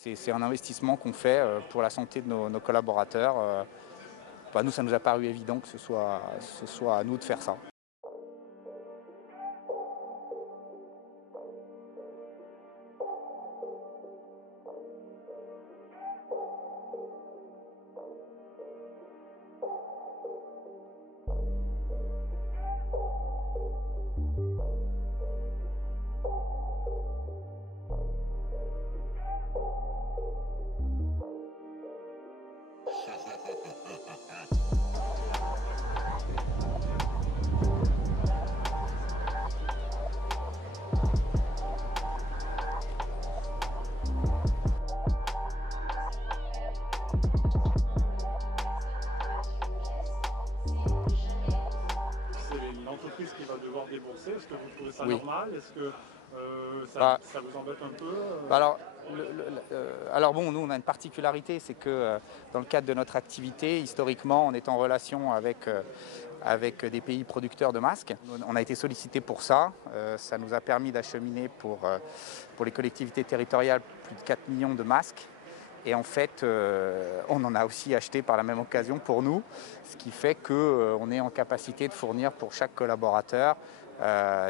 C'est un investissement qu'on fait pour la santé de nos collaborateurs. Nous, ça nous a paru évident que ce soit à nous de faire ça. C'est l'entreprise qui va devoir débourser. Est-ce que vous trouvez ça Oui. normal? Est-ce que Bah, ça vous embête un peu? Alors, alors bon, nous on a une particularité, c'est que dans le cadre de notre activité, historiquement, on est en relation avec des pays producteurs de masques. On a été sollicité pour ça. Ça nous a permis d'acheminer pour les collectivités territoriales plus de 4 millions de masques. Et en fait, on en a aussi acheté par la même occasion pour nous, ce qui fait qu'on est en capacité de fournir pour chaque collaborateur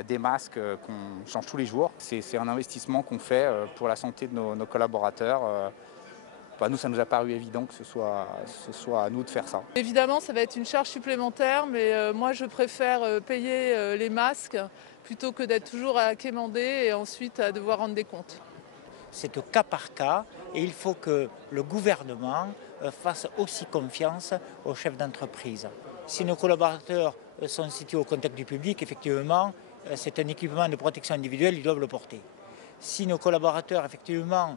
des masques qu'on change tous les jours. C'est un investissement qu'on fait pour la santé de nos collaborateurs. Nous, ça nous a paru évident que ce soit à nous de faire ça. Évidemment, ça va être une charge supplémentaire, mais moi je préfère payer les masques plutôt que d'être toujours à quémander et ensuite à devoir rendre des comptes. C'est au cas par cas et il faut que le gouvernement fasse aussi confiance aux chefs d'entreprise. Si nos collaborateurs sont situés au contact du public, effectivement, c'est un équipement de protection individuelle, ils doivent le porter. Si nos collaborateurs, effectivement,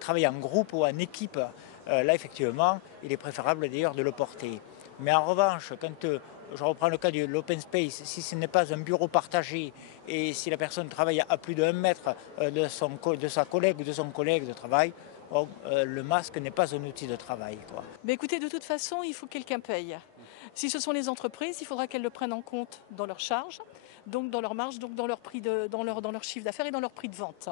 travaillent en groupe ou en équipe, là, effectivement, il est préférable d'ailleurs de le porter. Mais en revanche, quand je reprends le cas de l'open space, si ce n'est pas un bureau partagé et si la personne travaille à plus de 1 mètre de sa collègue ou de son collègue de travail, le masque n'est pas un outil de travail, quoi. Mais écoutez, de toute façon, il faut que quelqu'un paye. Si ce sont les entreprises, il faudra qu'elles le prennent en compte dans leurs charges, donc dans leur marge, donc dans leur prix dans leur chiffre d'affaires et dans leur prix de vente.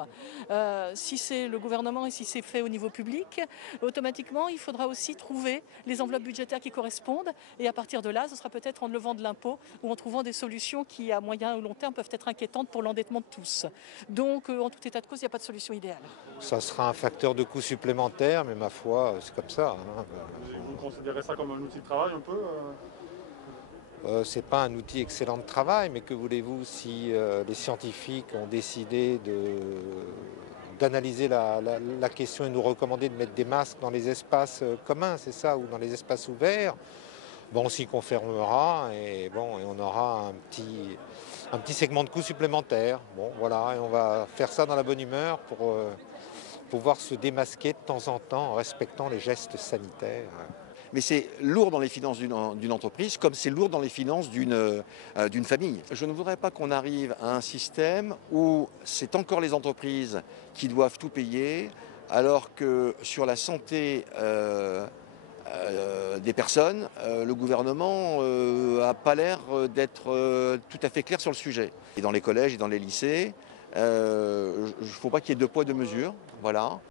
Si c'est le gouvernement et si c'est fait au niveau public, automatiquement, il faudra aussi trouver les enveloppes budgétaires qui correspondent. Et à partir de là, ce sera peut-être en levant de l'impôt ou en trouvant des solutions qui, à moyen ou long terme, peuvent être inquiétantes pour l'endettement de tous. Donc, en tout état de cause, il n'y a pas de solution idéale. Ça sera un facteur de coût supplémentaire, mais ma foi, c'est comme ça. Et vous considérez ça comme un outil de travail un peu? C'est pas un outil excellent de travail, mais que voulez-vous si les scientifiques ont décidé d'analyser la question et nous recommander de mettre des masques dans les espaces communs, c'est ça, ou dans les espaces ouverts. Bon, on s'y conformera et on aura un petit segment de coût supplémentaire. Bon, voilà, et on va faire ça dans la bonne humeur pour pouvoir se démasquer de temps en temps en respectant les gestes sanitaires. Mais c'est lourd dans les finances d'une entreprise comme c'est lourd dans les finances d'une famille. Je ne voudrais pas qu'on arrive à un système où c'est encore les entreprises qui doivent tout payer, alors que sur la santé des personnes, le gouvernement n'a pas l'air d'être tout à fait clair sur le sujet. Et dans les collèges et dans les lycées, il ne faut pas qu'il y ait 2 poids 2 mesures. Voilà.